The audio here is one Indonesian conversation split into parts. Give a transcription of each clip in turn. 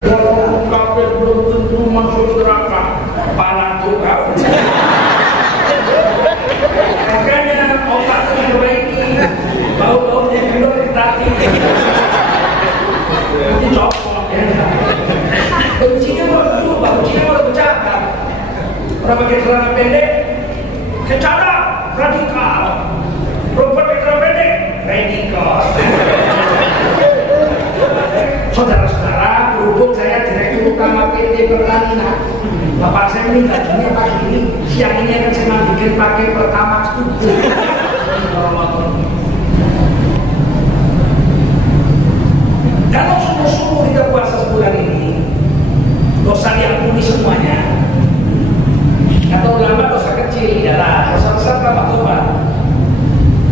Walaupun kafir belum tentu masuk neraka, pala tuh kau. Makanya otak diperbaiki, bau-baunya belum ditati. Ini copot ya. Kuncinya mau bercakap. Orang pakai celana pendek, secara radikal. Perempuan pakai celana pendek, radikal. Saudara-saudara, berhubung saya Direktur Utama PT Pertamina, bapak saya meninggal dunia pagi ini, siang ini akan saya mandikan pakai Pertamax tubuh. Kalau sungguh-sungguh kita puasa sebulan ini, dosa diampuni semuanya. Kata ulama, dosa kecil adalah dosa besar tambah tobat.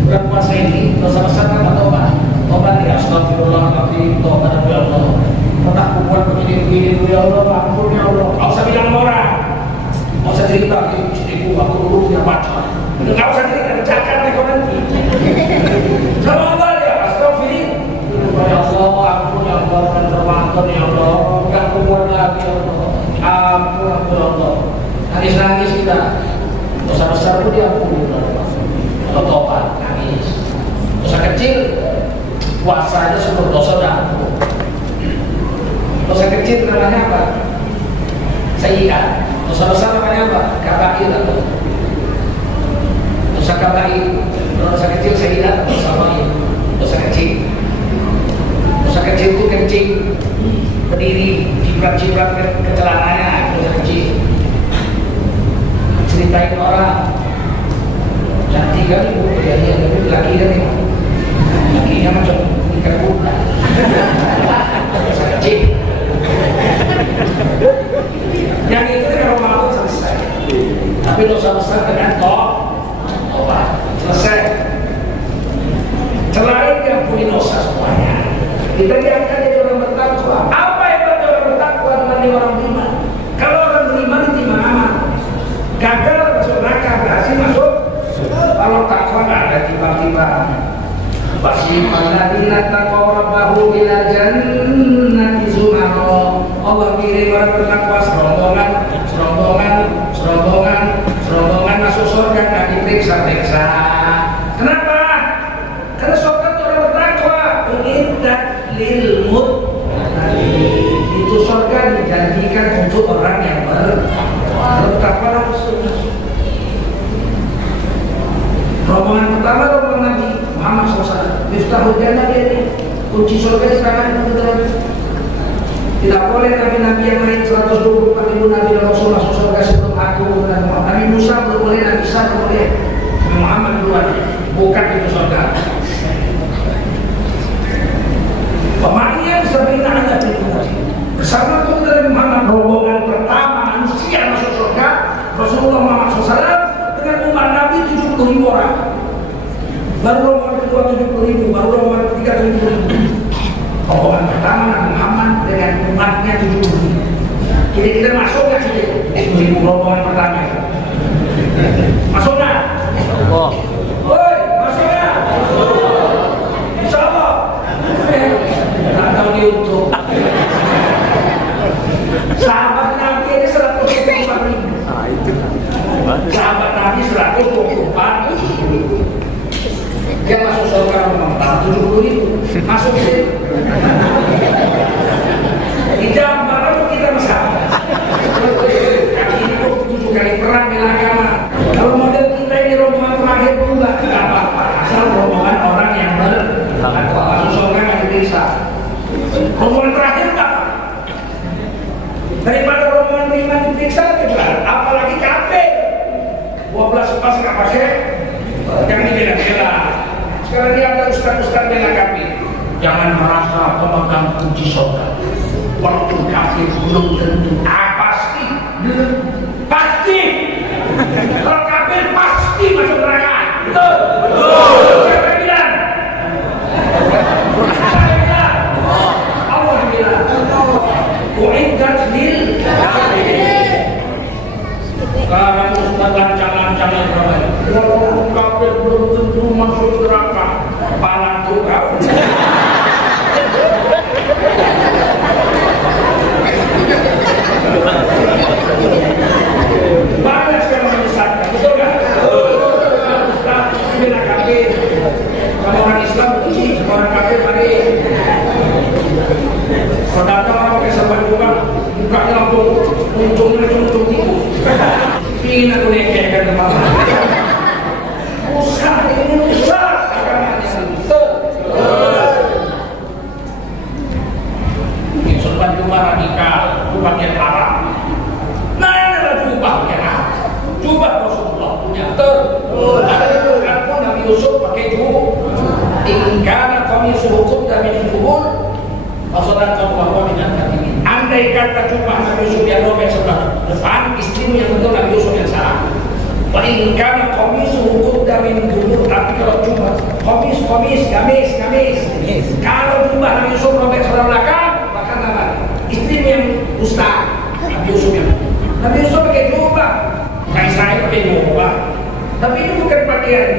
Bulan puasa ini, dosa besar tambah tobat. Tobat ya, astagfirullahaladzim, tobat ya Allah. Pernah kubuat begini-begini ya Allah, ampun ya Allah. Gak usah bilang orang, gak usah cerita istriku, aku dulu punya pacar. Gak usah cerita, bercakap nih kau nanti. Sama Allah ya, astagfirullah ya Allah, ampun ya Allah, dan terbangun ya Allah. Gak kubuat lagi ya Allah, ampun ya Allah. Nangis-nangis kita, dosa besar pun diampuni. Kalau tobat, nangis. Dosa kecil, puasa aja sebelum dosa dah. Dosa kecil namanya apa? Sayyi'at. Dosa besar namanya apa? Kabair atau dosa kabair. Dosa kecil sayyi'at atau samair. Dosa kecil. Dosa kecil itu kencing, berdiri, ciprat-ciprat ke celananya, dosa kecil. Ceritain orang cantik kan ibu, ya tapi laki kan ini. Lakinya macam ikan buka. Dosa kecil. Yang itu kalau mau selesai. Tapi dosa besar dengan tobat selesai. Selain diampuni dosa semuanya, kita diangkat jadi orang bertakwa. Apa yang buat orang bertakwa teman orang beriman? Kalau orang beriman ditimbang aman, gagal masuk neraka, berhasil masuk. Kalau takwa nggak ada timbang-timbang. Wasi'alladina taqaw rabbahum ila jannati zumara. Allah kirim orang bertakwa serombongan masuk surga, nggak diperiksa-periksa. Kenapa? Karena surga itu orang bertakwa. Uiddat lil muttaqin. Itu surga dijanjikan untuk orang yang bertakwa. Rombongan pertama rombongan Nabi Muhammad SAW. Miftahul Jannah ini kunci surga di tangan kita. Tidak boleh nabi-nabi yang lain 124.000 nabi dan rasul masuk surga sebelum aku dan Muhammad. Nabi Musa belum boleh, Nabi Isa belum boleh, Nabi Muhammad duluan. Bukan itu surga. Pemakaian sebenarnya ada di dunia. Bersama kita Nabi Muhammad, rombongan pertama manusia masuk surga Rasulullah Muhammad SAW dengan umat Nabi 70.000 orang. Baru rombongan kedua 70.000, baru rombongan ketiga 70.000. Rombongan pertama Nabi Muhammad dengan umatnya 70.000. Kira-kira masuk nggak sih 70.000 rombongan pertama? Masuk nggak? Allah. Woi, masuk nggak? Insya Allah. Tak tahu diuntung. Sahabat Nabi ini 124.000. Sahabat Nabi 124.000. Dia masuk surga Muhammad 70.000. Masuk sini. Di jam baru kita bisa. Kali ini kok 7 kali perang bela agama. Kalau model kita ini rombongan terakhir pun nggak apa-apa. Asal rombongan orang yang bertakwa masuk surga nggak diperiksa. Rombongan terakhir nggak apa. Daripada rombongan beriman diperiksa juga. Apalagi kafir. 12 pas nggak pakai. Jangan dibela-bela. Sekarang dia ada ustaz-ustaz bela kafir. Jangan merasa pemegang kunci surga. Waktu kafir belum tentu. Pasti. Pasti. Kalau kafir pasti masuk neraka. Betul. Siapa bilang? Siapa bilang? Allah bilang. Uiddat lil kafirin. Sekarang ustaz lancang-lancang yang ramai. Walaupun kafir belum tentu masuk neraka. Pala tuh kau. untungnya untung itu. Ingin aku nekekkan ke mama. Usah ini usah. Sebab jubah radikal, jubah yang haram. Nah, adalah jubah yang haram. Jubah Rasulullah punya ada itu kan pun Nabi Yusuf pakai jubah. Ingkana kami suhukum dari kubur. Maksudnya bahwa dengan kaki. Andai kata jubah Nabi Yusuf yang robek sebelah depan, istrimu yang betul Nabi Yusuf yang salah. Ingkana kami suhukum dari kubur. Tapi kalau jubah komis, gamis. Kalau jubah Nabi Yusuf robek sebelah belakang, istri yang dusta. Nabi Yusuf pakai jubah, Israel pakai jubah, tapi ini bukan pakaian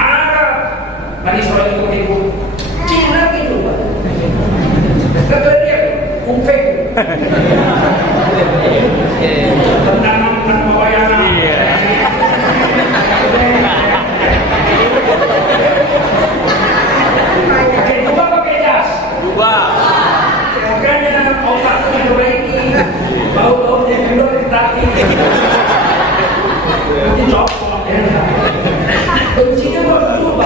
Arab. Bani Israel itu pakai jubah, Cina pakai jubah. Kata dia kumfek tentang bayangan. Pakai jubah, pakai jas. Makanya otak itu diperbaiki, bau-baunya kendor ditaki. Ini coklat ya. Kuncinya baru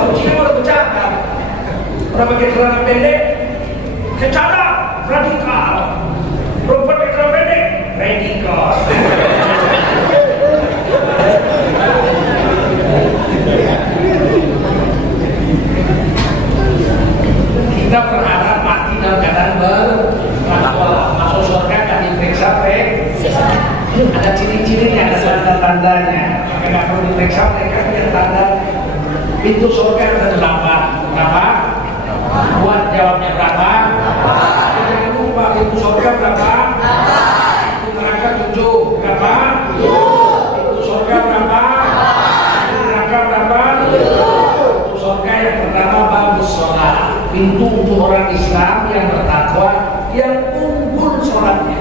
bercakap. Orang pakai celana pendek, secara radikal. Perempuan pakai celana pendek, radikal. Kita berharap mati dalam keadaan masuk surga dan diperiksa ada ciri-cirinya, ada tanda-tandanya. Maka nggak perlu diperiksa, mereka punya tanda. Pintu surga ada berapa? Buat jawabnya berapa? Jangan lupa pintu surga berapa? Pintu neraka 7 berapa? Pintu surga berapa? Pintu neraka berapa? Pintu surga yang pertama bagus sholat. Pintu untuk orang Islam yang bertakwa, yang unggul sholatnya.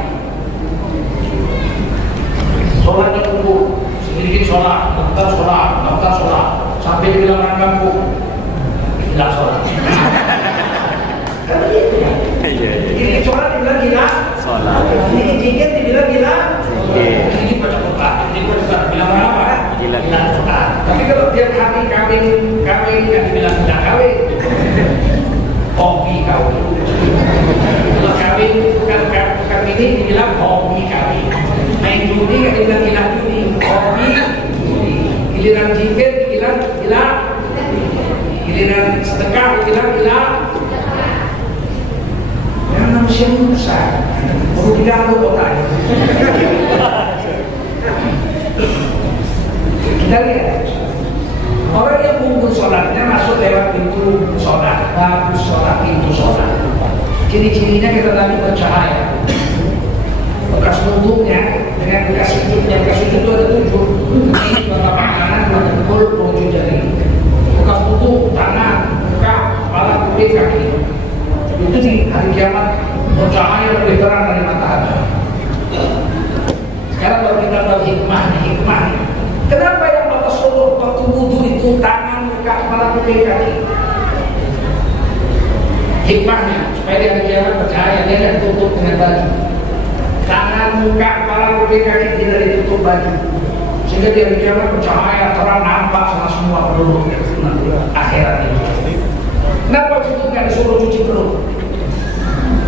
Sholatnya unggul, sedikit sholat, bentar sholat, sampai dibilang orang kampung, gila sholat. Kan begitu ya? Sedikit sholat dibilang gila sholat. Sedikit dibilang gila. Sedikit baca Quran, sedikit bilang apa? Gila sholat. Tapi kalau tiap hari kawin kan dibilang gila kawin. Hobi kawin. Kalau kawin bukan ini dibilang hobi kawin. Main judi kan dibilang gila judi. Hobi judi. Giliran jikir dibilang gila. Giliran sedekah dibilang gila. Yang manusia besar. Perlu diganggu otaknya. Kita lihat. Orang yang unggul sholatnya masuk lewat pintu sholat, bagus sholat, pintu sholat. Ciri-cirinya kita tadi bercahaya. Bekas bentuknya dengan bekas sujudnya, bekas sujud itu ada 7. Ini telapak kanan, dengkul, ujung jari. Bekas bentuk tangan, muka, kepala, kulit, kaki. Itu di hari kiamat bercahaya lebih terang dari matahari. Sekarang kalau kita tahu hikmahnya. Kenapa yang batas seluruh waktu wudhu itu tangan, muka, kepala, kulit, kaki? Hikmahnya supaya dia kiamat percaya, dia tidak ditutup dengan baju. Tangan, muka, kepala, kulit, kaki tidak ditutup baju, sehingga dia kiamat percaya terang nampak sama semua penduduk akhirat itu. Kenapa itu nggak disuruh cuci perut?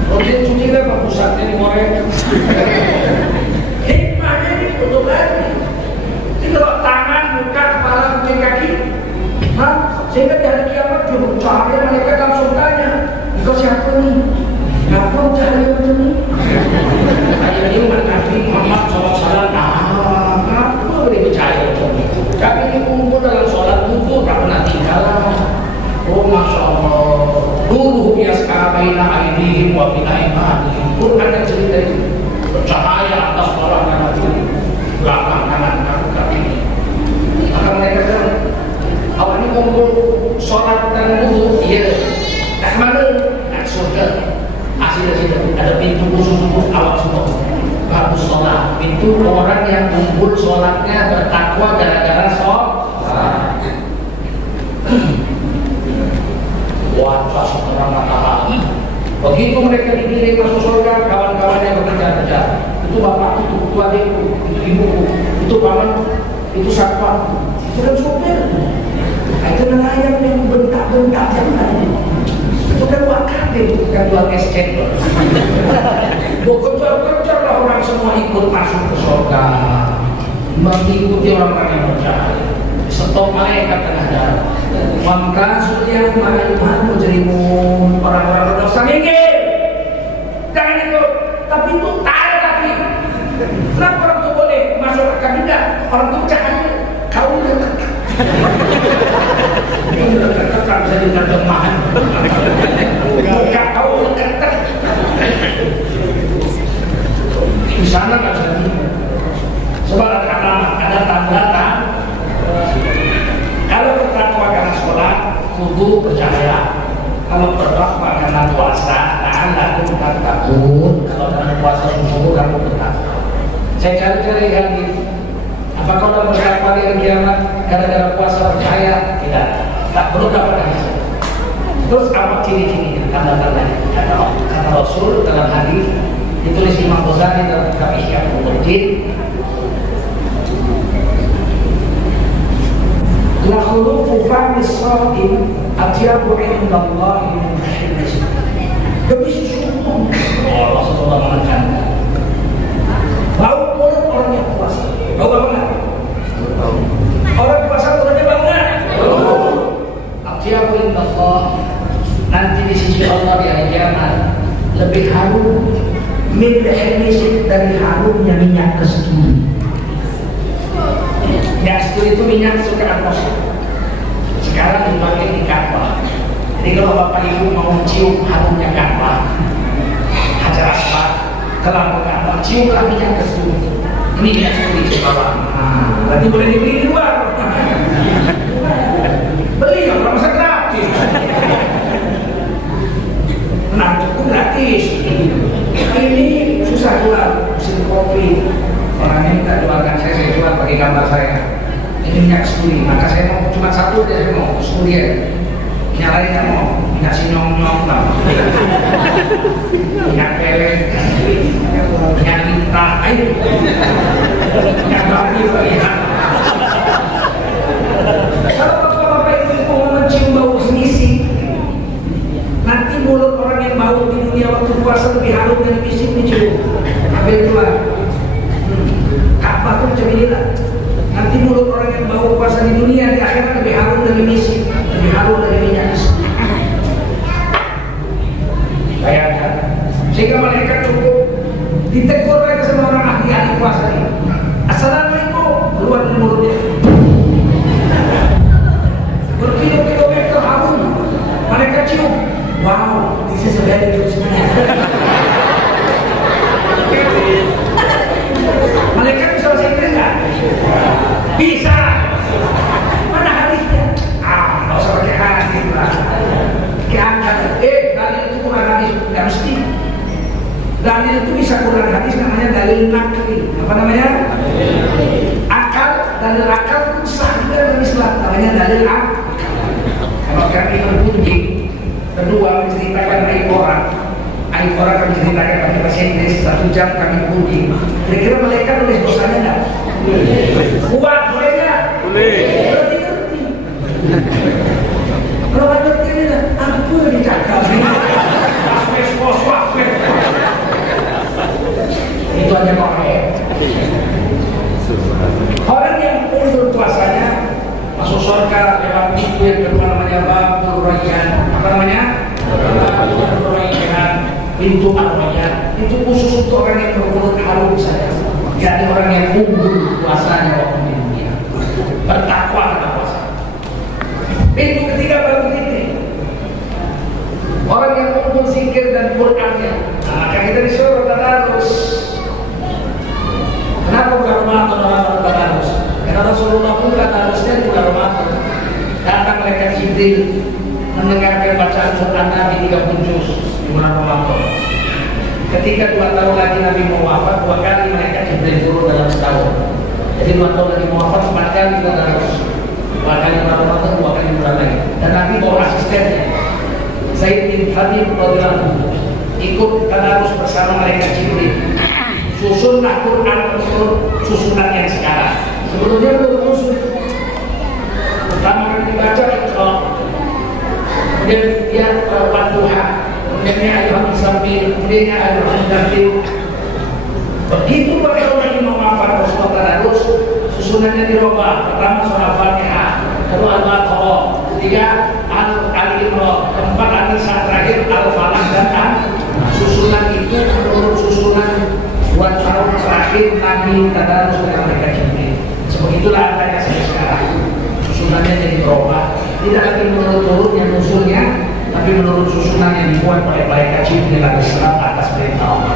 Kalau dia cuci kan pusatnya digoreng. Hikmahnya ini tutup lagi. Kalau tangan, muka, kepala, kulit, kaki, sehingga di hari kiamat juru cahaya mereka langsung tanya, engkau siapa nih? Kenapa cahaya macam ni? Saya ini umat Nabi Muhammad SAW. Kenapa boleh percaya macam ni? Kami ini kumpul dalam sholat wudhu, tak pernah tinggal. Oh Masya Allah. Nuruh biasa baina aidihim wa fi aimanihim. Quran yang cerita itu bercahaya atas bawah kanan kiri, belakang kanan kaki. Maka mereka bilang, awak ini kumpul sholat dan wudhu, iya. Nah mana? Nah surga. Asli situ ada pintu khusus untuk awak semua. Bagus sholat. Pintu orang yang kumpul sholatnya bertakwa gara-gara sholat. Wajah setelah matahari. Begitu mereka dikirim masuk surga, kawan-kawannya bekerja-kerja. Itu bapak itu itu adikku, itu ibuku, itu pamanku, itu satpam, itu kan sopir. Nah, itu nelayan yang bentak-bentak jangan. Itu kan wakil, itu kan jual es cendol. Kejar-kejar lah orang semua ikut masuk ke surga, mengikuti orang-orang yang percaya. Stop malaikat tengah jalan. Maka sudah Tuhan mujrimun, orang-orang berdosa minggir. Jangan ikut. Tapi itu tarik tapi. Kenapa orang itu boleh masuk ke kabinet? Orang itu jangan. Kau dekat. Ini dekat tak bisa diterjemahkan. Bukan kau dekat. Di sana nggak bisa tidur. Sebab ada tanda-tanda. Kalau bertakwa karena sholat, kudu percaya. Kalau bertakwa karena puasa, anda pun takut. Kalau karena puasa kudu kamu bertakwa. Saya cari-cari lagi. Apakah orang bertakwa di hari kiamat gara-gara puasa percaya? Tidak. Tak perlu dapat hadis. Terus apa ciri-cirinya? Tanda-tandanya. Kata Rasul dalam hadis ditulis Imam Ghazali dalam kitab Ihya Ulumuddin. La khulufu fami shaim atyabu indallahi min himmas. Demi sesungguhnya Allah Subhanahu wa taala. Bau mulut orang yang puasa. Bau apa enggak? Orang puasa mulutnya bau enggak? Atyabu indallah. Nanti di sisi Allah di hari kiamat lebih harum min himmas dari harumnya minyak kasturi. Minyak kasturi itu minyak suka atmosfer. Sekarang dipakai di Ka'bah. Jadi kalau bapak ibu mau cium harumnya Ka'bah, Hajar Aswad, kelam Ka'bah, ciumlah minyak kasturi. Ini minyak kasturi di bawah. Berarti boleh dibeli di luar. Beli ya, kalau masa gratis. Nah, itu gratis. Ini susah jual, mesin kopi. Orangnya minta jualkan saya jual pakai gambar saya. Ini minyak kasturi, maka saya mau cuma satu dia saya mau kasturi ya. Yang lainnya mau minyak sinyong-nyong, minyak pelek, minyak lintah, minyak babi bagaimana. Kalau bapak ibu mau mencium bau semisi, nanti mulut orang yang bau di dunia waktu puasa lebih harum dari misi dicium. Ambil keluar. Ka'bah pun cemilan. Nanti mulut orang yang bau puasa di dunia di akhirat lebih harum dari misi, lebih harum dari minyak. Bayangkan. Sehingga mereka cukup ditegur mereka sama orang ahli puasa ini. Assalamualaikum, keluar dari mulutnya. Berkilo-kilometer harum. Mereka cium. Wow, this is a very good smell. Mereka bisa bahasa Inggris nggak? Bisa. Mana hadisnya? Nggak usah pakai hadis lah. Keangkat. Dalil itu kurang hadis, nggak mesti. Dalil itu bisa kurang hadis, namanya dalil nakli. Apa namanya? Akal. Dalil akal itu sah juga dalam Islam, namanya dalil akal. Kalau kami berkunjung, kedua menceritakan aib orang kami ceritakan pakai bahasa Inggris 1 jam kami kunjung. Kira-kira mereka tulis dosanya nggak? Kuat boleh nggak? Boleh. Berarti ngerti. Kalau nggak ngerti ini apa yang dicakap? Itu hanya korek. Orang yang mundur puasanya masuk surga lewat pintu yang kedua namanya Babul Rayyan. Apa namanya? Babul Rayyan. Pintu Ar-Rayyan. Itu khusus untuk orang yang bermulut harum saja. Jadi orang yang unggul puasanya waktu di dunia. Bertakwa dalam puasa. Pintu ketiga baru titik. Orang yang unggul zikir dan Qur'annya. Nah, kan kita disuruh tadarus. Kenapa bulan Ramadan orang tadarus? Karena Rasulullah pun tadarusnya di bulan Ramadan. Datang malaikat Jibril mendengarkan bacaan Quran Nabi 30 juz di bulan Ramadan. Ketika 2 tahun lagi Nabi mau wafat, 2 kali malaikat Jibril turun dalam setahun. Jadi 2 tahun lagi mau wafat 4 kali tadarus. 2 kali bulan Ramadan, 2 kali bulan lagi. Dan Nabi bawa asistennya Zaid bin Thabit radhiyallahu anhu ikut tadarus bersama malaikat Jibril. susunlah Quran menurut susunan yang sekarang. Sebelumnya belum susun. Pertama dibaca Iqra, kemudian dia Wadduha, kemudian dia Ayyuhal Muzammil, kemudian dia Ayyuhal Mudaththir. Begitu pada orang Imam Hafal Rasulullah Tadarus, susunannya dirubah. Pertama surah Fatihah, lalu Al-Baqarah, ketiga Al-Imran, keempat An-Nisa, terakhir Al-Falaq dan susunan itu menurut susunan buat tahun terakhir Nabi Tadarus dengan mereka Jibril. Sebegitulah adanya sampai sekarang. Susunannya jadi berubah, tidak lagi menurut turunnya nusulnya, tapi menurut susunan yang dibuat oleh malaikat Jibril alaihissalam atas perintah Allah.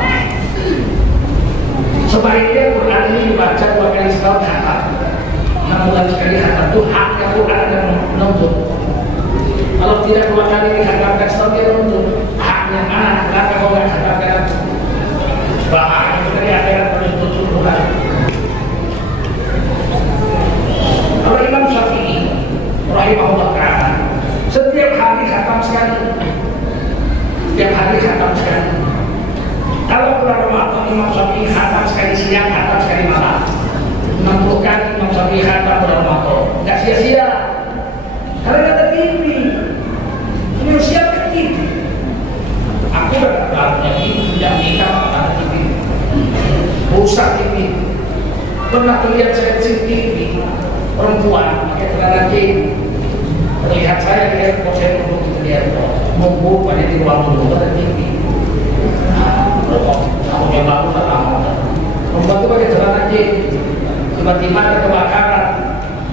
Sebaiknya Quran ini dibaca 2 kali setahun khatam, 6 bulan sekali khatam. Itu haknya Quran dan menuntut. Kalau tidak 2 kali dikhatamkan setahun dia menuntut. Haknya kenapa kau nggak khatamkan? Bahaya dari akhirat menuntut Quran. Kalau Imam Syafi'i rahimahullah ta'ala setiap hari khatam sekali. Setiap hari khatam sekali. Kalau bulan Ramadan Imam Syafi'i khatam sekali siang, khatam sekali malam. 60 kali Imam Syafi'i khatam bulan Ramadan. Enggak sia-sia. Karena ada TV. Ini siap ke TV. Aku udah TV, tidak nikah ada TV. Rusak TV. Pernah terlihat saya TV perempuan pakai celana jeans. Terlihat saya dia saya duduk itu dia mumpu pada di ruang dulu ada TV. Aku yang baru tak lama. Perempuan itu pakai celana jeans. Tiba-tiba ada kebakaran.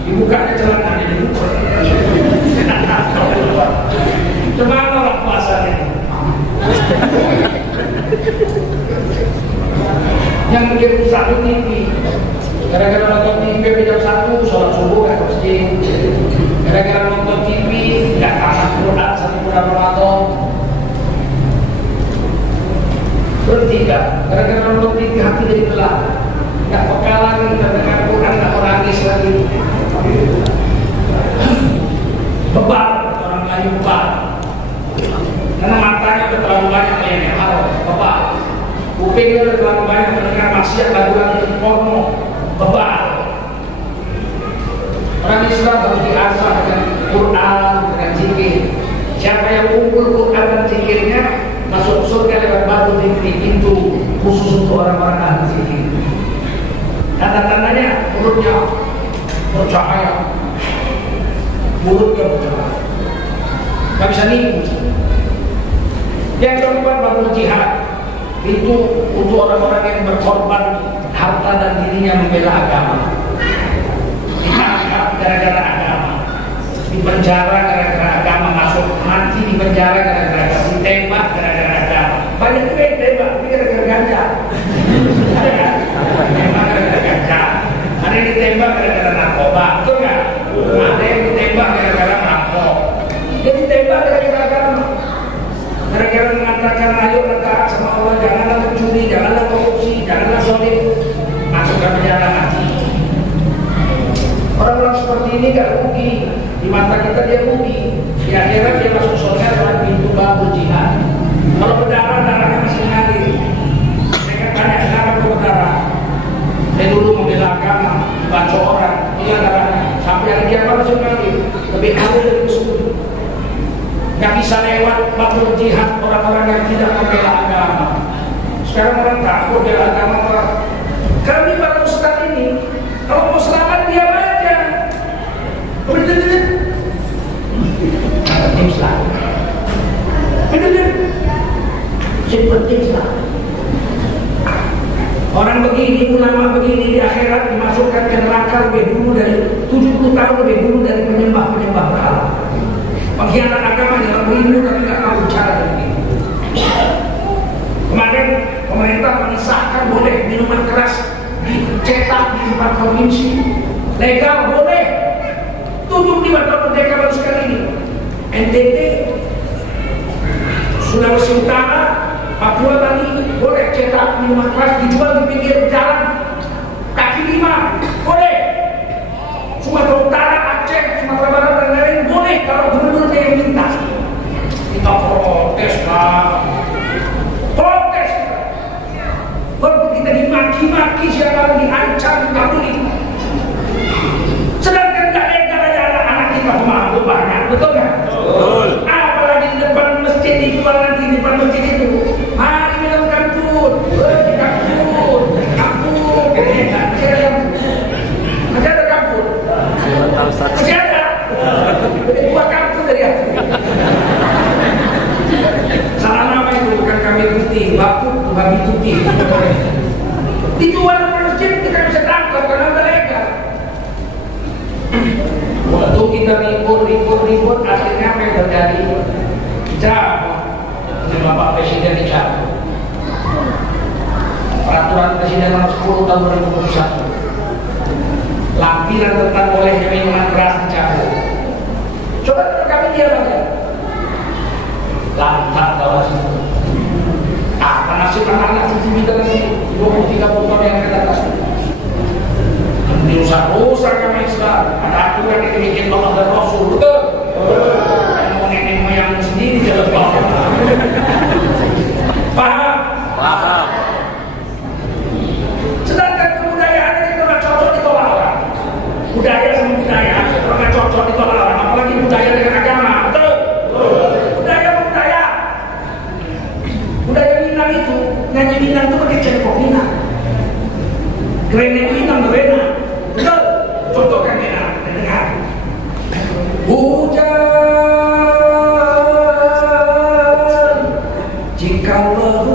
Dibukanya celananya dibuka. Kemana orang puasanya? Yang bikin rusak itu TV. Gara-gara nonton TV jam 1 sholat subuh ke masjid. Gara-gara nonton TV nggak tamat Quran 1 bulan Ramadan. Bertiga, gara-gara nonton TV hati jadi gelap. Nggak peka lagi mendengar Quran, nggak nangis lagi. Bebal, orang Melayu bebal. Karena matanya udah terlalu banyak yang haram, bebal. Kupingnya udah terlalu banyak mendengar maksiat lagu-lagu porno. Bebal. Orang Islam harus diasah dengan Quran, dengan zikir. Siapa yang kumpul Quran dan zikirnya masuk surga lewat batu di pintu khusus untuk orang-orang ahli zikir. Tanda-tandanya mulutnya bercahaya, mulutnya bercahaya. Gak bisa nipu. Yang keempat baru jihad. Itu untuk orang-orang yang berkorban harta dan dirinya membela agama. Ditangkap gara-gara agama, di penjara gara-gara agama, masuk mati di penjara gara-gara agama, ditembak gara-gara agama. Banyak juga yang tembak, tapi gara-gara ganja. Ditembak gara-gara ganja. Ada yang ditembak gara-gara narkoba, betul nggak? Ada yang ditembak gara-gara mabok. Dia ditembak gara-gara agama. Gara-gara mengatakan ayo taat sama Allah, janganlah mencuri, janganlah korupsi, janganlah zalim, masuk ke penjara mati. Orang-orang seperti ini gak rugi, di mata kita dia rugi. Di akhirat dia masuk surga lewat pintu babul jihad. Kalau berdarah, darahnya masih ngalir. Mereka tanya kenapa kau berdarah? Saya dulu membela agama, dibantu orang, iya darahnya. Sampai hari kiamat masih ngalir, lebih ngalir dari kesubuh. Gak bisa lewat babul jihad orang-orang yang tidak membela agama. Sekarang orang takut bela agama. Kami para ustaz ini, kalau mau selamat diam aja. Bener-bener. Penting selamat. Bener-bener. Penting selamat. Orang begini, ulama begini di akhirat dimasukkan ke neraka lebih dulu dari 70 tahun lebih dulu dari penyembah-penyembah berhala. Pengkhianat agama dalam berilmu tapi nggak tahu cara begini. Kemarin pemerintah mengesahkan boleh minuman keras dicetak di 4 provinsi, legal boleh. 75 tahun merdeka baru sekali ini. NTT, Sulawesi Utara, Papua, Bali boleh cetak minuman keras dijual di pinggir jalan kaki 5 boleh. Sumatera Utara, Aceh, Sumatera Barat dan lain-lain boleh kalau gubernurnya yang minta. Kita protes lah, protes. Baru kita dimaki-maki, siapa diancam, nggak boleh. Sedangkan nggak legal aja anak kita pemabuk banyak, betul nggak? Betul. Apalagi di depan masjid, dijual nanti di depan masjid itu. Mari minum kampur, kampur, kampur. Masih ada kampur? Masih ada. Dua kampur dari aku. Salah nama itu, bukan kami putih, bakut, babi putih. Dijual di masjid, kita bisa tangkap karena ada legal. Waktu kita ribut, akhirnya apa yang terjadi? Dicabut. Ini Bapak Presiden dicabut. Peraturan Presiden nomor 10 tahun 2021. Lampiran tentang bolehnya minuman keras dicabut. Coba kami diam aja. Lantak bawah situ. Apa nasib anak cucu kita nanti 20-30 tahun yang akan datang? Dirusak-rusak kami Islam. Ada aturan yang dibikin Allah dan Rasul, betul? Mau nenek moyang sendiri jalan bawah. Paham? Paham. Sedangkan kebudayaan ini kalau nggak cocok ditolak orang. Budaya sama budaya kalau nggak cocok ditolak orang. Apalagi budaya dengan agama, betul? Budaya Minang itu, nyanyi Minang itu pakai cengkok Minang, gerenek Minang berbeda, betul? Contohkan Minang, dengar. Hujan, jikalau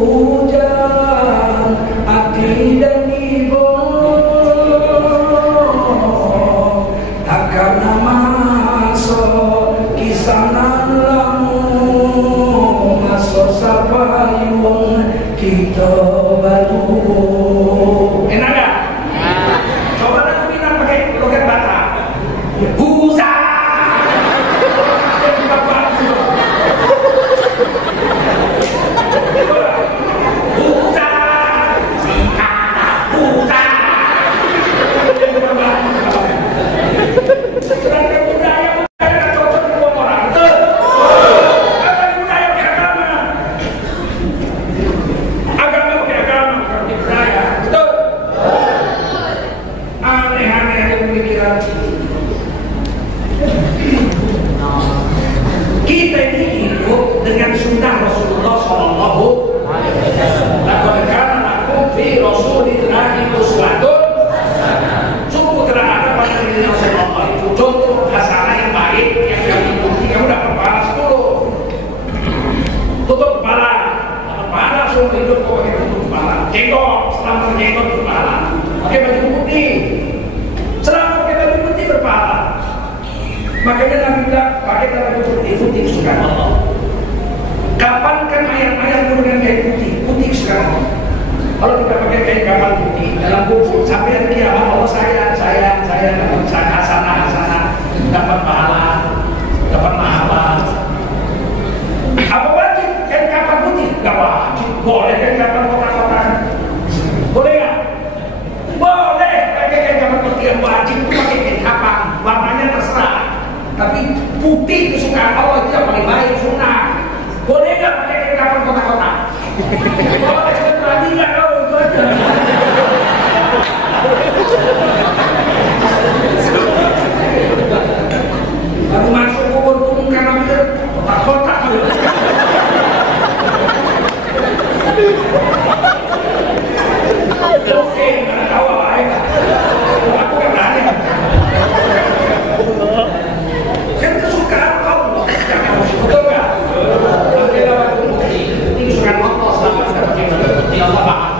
hujan, hati dan ibu takkan masuk kisanan lamu. Sapa yung kita baru. Enak gak? Coba lagu Minang pakai logat Batak. Hujan. Hujan. Sikana hujan. Sedangkan budaya cocok di buat orang, betul? Kita ini hidup dengan sunnah Rasulullah Sallallahu Alaihi Wasallam. Laqad kana lakum fi Rasulillahi uswatun hasanah. Sungguh telah ada pada diri Rasulullah itu contoh hasanah yang baik yang kami ikuti. Kamu dapat pahala 10. Tutup kepala, dapat pahala seumur hidup kau pakai tutup kepala. Jenggot, selama berjenggot berpahala. Pakai baju putih, selama pakai baju putih berpahala. Makanya Nabi bilang pakai baju putih kesukaan Allah. Kapan kan ayat-ayat dengan kain putih kesukaan Allah. Kalau kita pakai kain kapal putih dalam buku sampai hari kiamat Allah sayang hasanah dapat pahala, dapat mahala. Apa wajib kain kapal putih? Gak wajib. Boleh kain kapal kotak-kotak? Boleh nggak? Boleh pakai kain kapal putih. Yang wajib itu pakai kain kapal, warnanya terserah. Tapi putih kesukaan Allah itu yang paling baik, sunnah. Boleh nggak pakai kain kapal kotak-kotak? Boleh, berani nggak kau itu aja. Baru masuk kubur pun karena mikir kotak-kotak. Oke, nggak tahu apa-apa. Aku nggak berani. Kan kesukaan Allah, betul nggak? Alhamdulillah waktu ini kesukaan Allah selama kita pakai putih. Allah maaf,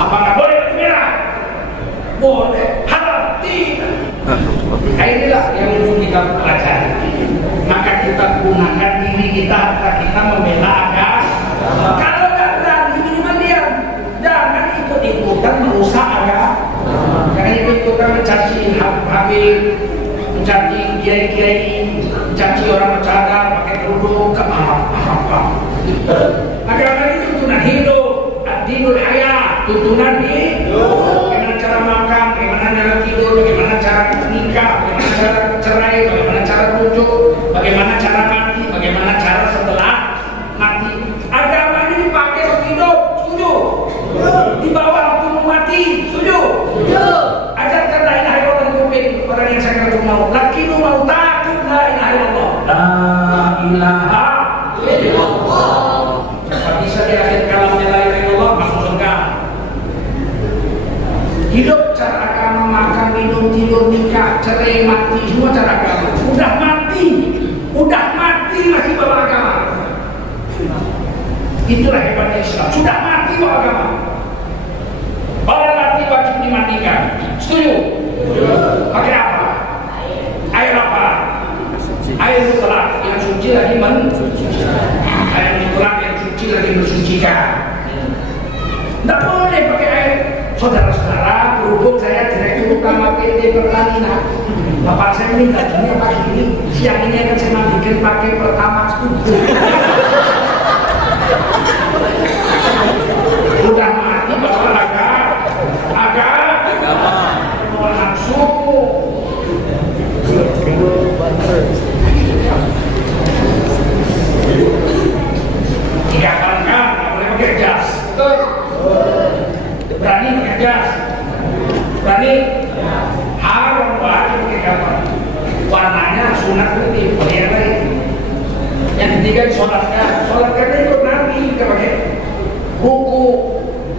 apa nggak boleh baju merah? Boleh, halal tidak. Nah, inilah yang perlu kita pelajari. Maka kita gunakan diri kita membela agama. Kalau nggak berani minimal diam. Jangan ikut-ikutan merusak agama. Jangan ikut-ikutan mencaci Habib, mencaci kiai-kiai, mencaci orang bercadar pakai kerudung ke apa-apa. Agama ini tuntunan hidup, ad-dinul hayat, tuntunan hidup. Bagaimana cara makan, bagaimana cara tidur, bagaimana cara nikah, bagaimana cara cerai, bagaimana cara rujuk, bagaimana cara mati, bagaimana cara setelah mati. Agama ini dipakai cara agama, makan, minum, tidur, nikah, cerai, mati, semua cara agama. Udah mati masih bawa agama. Itulah hebatnya Islam. Sudah mati bawa agama. Orang mati wajib dimatikan. Setuju? Pakai apa? Air apa? Air mutlak yang suci lagi air mutlak yang suci lagi mensucikan. Tidak boleh pakai air. Saudara-saudara, berhubung saya direktur utama PT Pertamina, bapak saya meninggal dunia pagi ini, siang ini akan saya mandikan pakai Pertamax Tubuh. Udah mati bawa agama nafsu. Dikatakan nggak boleh pakai jas, betul? Berani pakai jas? Berani? Haram wajib pakai kapan? Warnanya sunat putih, boleh yang lain. Yang ketiga sholatkan ikut Nabi, nggak pakai buku,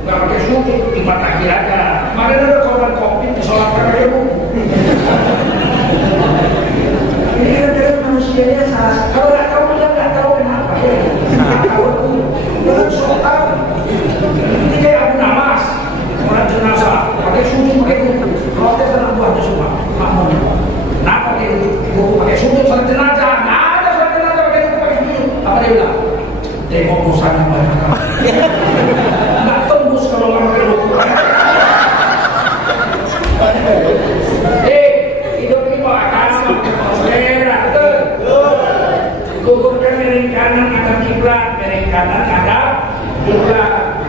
nggak pakai sujud, cuma takbir aja. Kemarin ada korban kopi disolatkan pakai buku. Ini kan manusia biasa. Kalau nggak tahu dia nggak tahu kenapa. Nggak tahu belum sholat. Ini kayak Abu Nawas, orang jenazah pakai sujud pakai buku. Protes anak buahnya semua, makmumnya. Nah pakai buku pakai sujud sholat jenazah. Nggak ada sholat jenazah pakai buku pakai sujud. Apa dia bilang? Tengok dosanya banyak. Nggak tembus kalau nggak pakai buku. Hidup ini mau agama, mau selera, betul? Gugurkan miring kanan ada kiblat, miring kanan ada kiblat.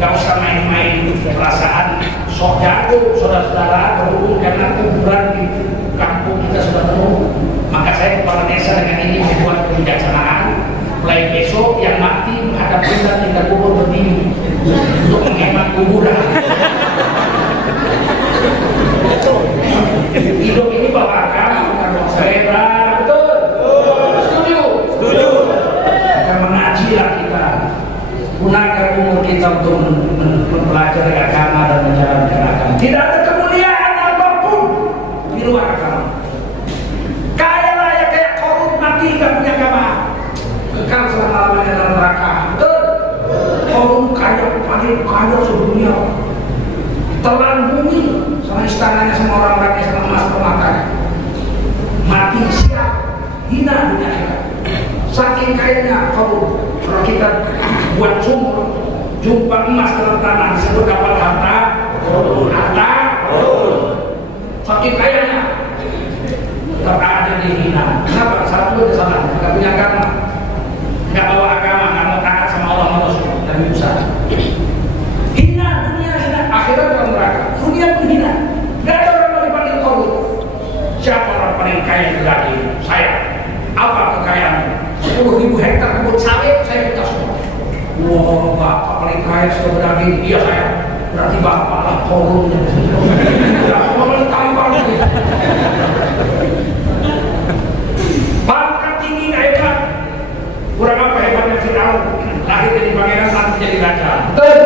Nggak usah main-main perasaan sok jago, saudara-saudara, berhubung karena kuburan di kampung kita sudah penuh. Maka saya kepala desa dengan ini membuat kebijaksanaan. Mulai besok yang mati menghadap kita kubur berdiri untuk menghemat kuburan. Hidup ini bawa agama, bukan bawa selera, betul? Setuju? Setuju. Kita mengajilah kita, gunakan umur kita untuk mempelajari agama dan menjalankan agama. Tidak ada kemuliaan apapun di luar agama. Kaya raya kayak korut mati gak punya agama, kekal selama-lamanya dalam neraka. Betul? Korut kaya paling kaya sedunia, telan bumi sama istananya, sama orang-orangnya, sama emas permatanya. Mati siap, hina dunia kita. Saking kayanya kalau kita buat sumur, jumpa emas dalam tanah disebut dapat harta. Saking kayanya tetap ada dihina. Kenapa? Satu di sana nggak punya agama, nggak bawa agama, nggak mau taat sama Allah dan Rasul dan Musa. Hina dunia, hina akhirat dalam neraka. Dunia pun hina. Nggak ada orang yang dipanggil korut. Siapa orang paling kaya di lagi? Saya. Apa kekayaan? 10.000 hektar kebun sawit saya punya semua. Wah, bapak paling kaya sudah berani. Iya saya. Berarti bapak lah korutnya. Bapak paling tambah lagi. Pangkat tinggi nggak hebat. Kurang apa hebatnya Fir'aun? Lahir dari pangeran nanti jadi raja. Betul.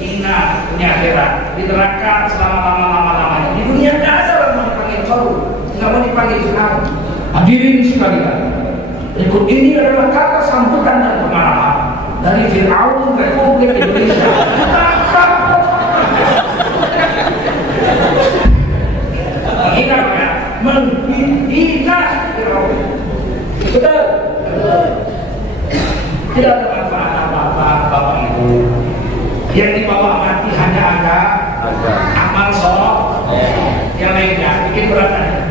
Hina punya akhirat, di neraka selama lama-lamanya. Di dunia tidak ada orang mau dipanggil korut, nggak mau dipanggil Fir'aun. Hadirin sekalian, berikut ini adalah kata sambutan dan pengarahan dari Fir'aun Republik Indonesia. Menghina ya, menghina Fir'aun. Betul? Tidak ada manfaat apa-apa, Bapak Ibu. Yang dibawa mati hanya ada amal soleh, yang lainnya bikin berat aja.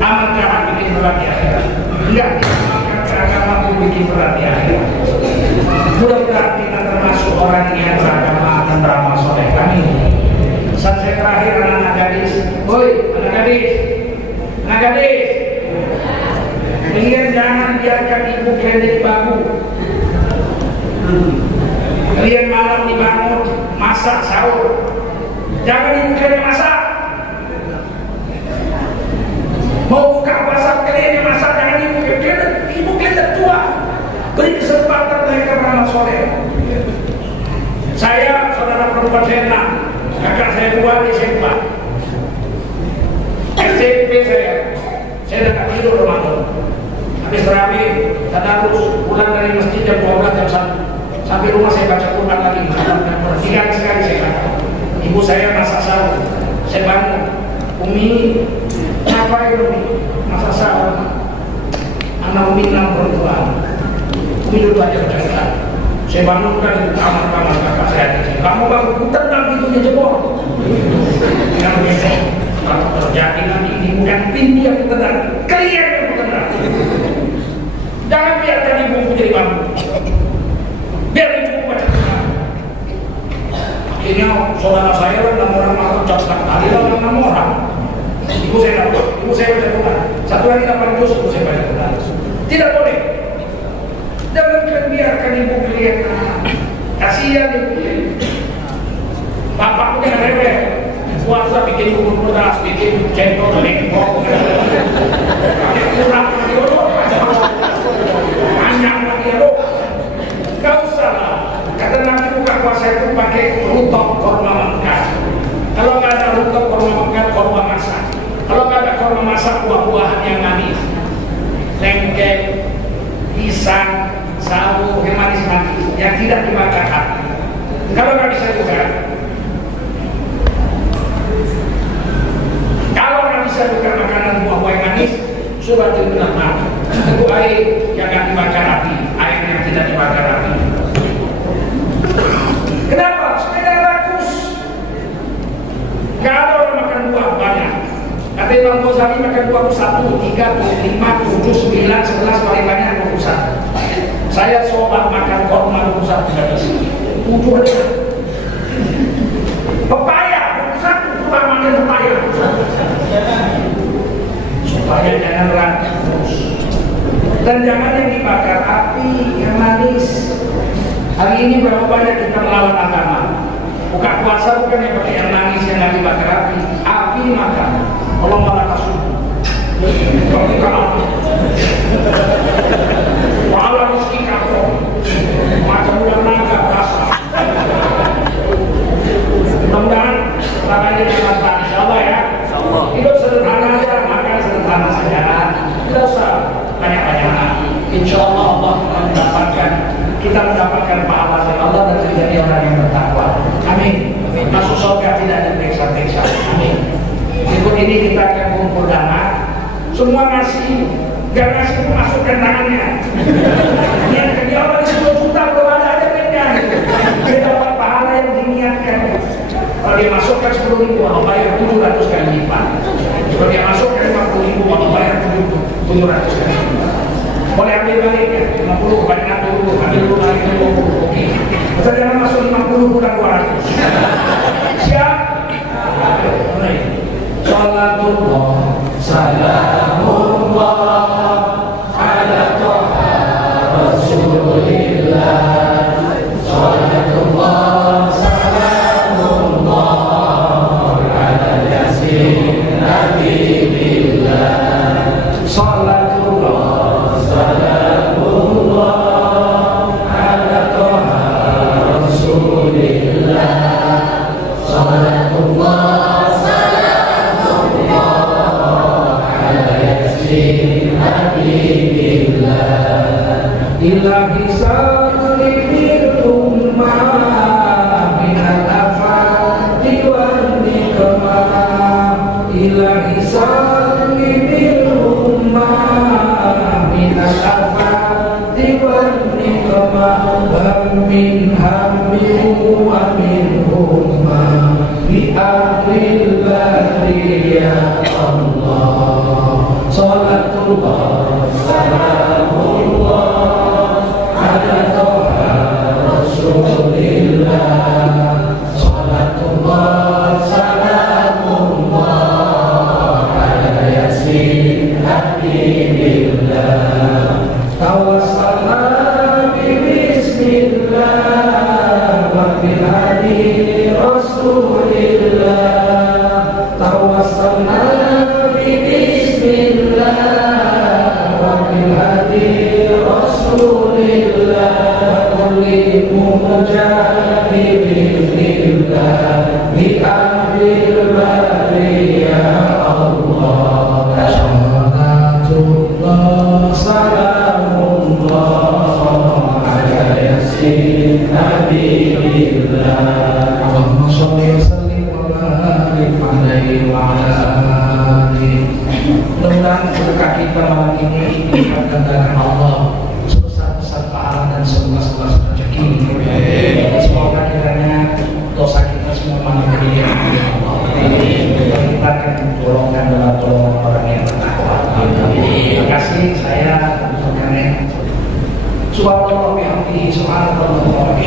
Amal jahat bikin berat di akhirat. Enggak diamalkan ke agama pun bikin berat di akhirat. Mudah-mudahan kita termasuk orang yang beragama dan beramal soleh. Kami. Saat saya terakhir anak-anak gadis, woi anak gadis, kalian jangan biarkan ibu kalian jadi babu. Kalian malam dibangun masak sahur, jangan ibu kalian masak. Mau buka puasa kalian yang masak, jangan ibu kalian tua. Beri kesempatan mereka beramal soleh. Saya saudara perempuan saya 6, kakak SMA di SMA. SMP saya dekat tidur Ramadan. Habis terawih, tadarus, pulang dari masjid jam 12 jam 1. Sampai rumah saya baca Quran lagi. 3 kali saya baca. Ibu saya masak sahur. Saya bangun. Umi, ngapain Umi? Masak sahur. Anak Umi 6 perempuan. Umi dulu aja bercerita. Saya bangun dari kamar-kamar kakak saya di sini. Kamu bangun, tendang pintunya jebol. Yang besok, kalau terjadi nanti ini bukan pintu yang tendang, kalian yang tendang. Jangan biarkan ibu jadi bangun. Biar ibu baca Quran. Akhirnya saudara saya lah 6 orang masuk jam setengah kali lah 6 orang. Ibu saya baca Quran. Satu hari 8 juz ibu saya baca Quran. Tidak boleh. Jangan biarkan ibu kelihatan. Kasihan ibu. Bapak punya rewel. Puasa bikin bubur beras, bikin cendol, lengkong. Pakai kurang lagi dulu. Panjang lagi dulu. Gak usah lah. Kata Nabi buka puasa itu pakai rutok korma mengkat. Kalau nggak ada rutok korma mengkat, korma masak. Kalau nggak ada korma masak, buah-buahan yang manis. Lengkeng, pisang, sawo, yang manis-manis, yang tidak dimakan hati. Kalau nggak bisa juga, bukan makanan buah-buah yang manis, surat al-Rahman. Itu air yang nggak dibakar api, air yang tidak dibakar api. Kenapa? Supaya rakus. Nggak ada orang makan buah banyak. Kata Imam Ghazali makan buah 1, 3, 5, 7, 9, 11 paling banyak 21. Saya sobat makan korma 21 dari sini. 7 aja. Pepaya 21, utamanya pepaya. Supaya jangan rakus. Dan jangan yang dibakar api, yang manis. Hari ini berapa banyak kita melawan agama. Buka puasa bukan yang pakai yang manis, yang nggak dibakar api. Api dimakan. Allah malah kasih. Kalau kita api. Walau rezeki kapok. Macam udah naga berasa. Mudah-mudahan tangannya dimakan. Insyaallah ya. Hidup sederhana aja, makan sederhana saja. Tidak usah banyak-banyak. Insyaallah Allah kita mendapatkan pahala dari Allah dan menjadi orang yang bertakwa. Amin. Masuk surga tidak diperiksa-periksa. Amin. Berikut ini kita akan kumpul dana. Semua ngasih, gak ngasih pun masukkan tangannya. Niat kerja Allah 10 juta belum ada duitnya. Dia dapat pahala yang diniatkan. Kalau dia masukkan 10.000, Allah bayar 700 kali lipat. Kalau dia masukkan 50.000, Allah bayar 700 kali lipat. Boleh ambil balik ya, 50 kebanyakan dulu, ambil dulu lagi 20. Oke. Masa jangan masuk 50 bulan 200. Siap? Baik. Salatullah, salamullah ala Toha Rasulillah. Salatullah, salamullah ala Yasin Nabiillah. Salatullah, salamullah ala Toha Rasulillah. Salatullah, salamullah ala Yasin Nabiillah. Ilahi sallimil ummah minal afati wan nikmah. Ilahi sallimil ummah minal afati wan nikmah. Wa min hammin wa min ummah bi ahlil bariyah Allah. Salatullah, salamullah ala Toha Rasulillah. Salatullah, salamullah ala Yasin Habibillah. Tawassalna bismillah wa bil hadi Rasulillah. Tawassalna bismillah wa bil hadi Rasulillah. Wa kulli mujahidin lillah bi ahli sedekah kita malam ini dilipat gandakan Allah sebesar-besar pahala dan seluas-luas rezeki. Semoga kiranya dosa kita semua malam ini Allah. Kita akan ditolongkan dalam golongan orang yang bertakwa. Terima kasih saya mengenai subhanallah bihamdihi subhanallah.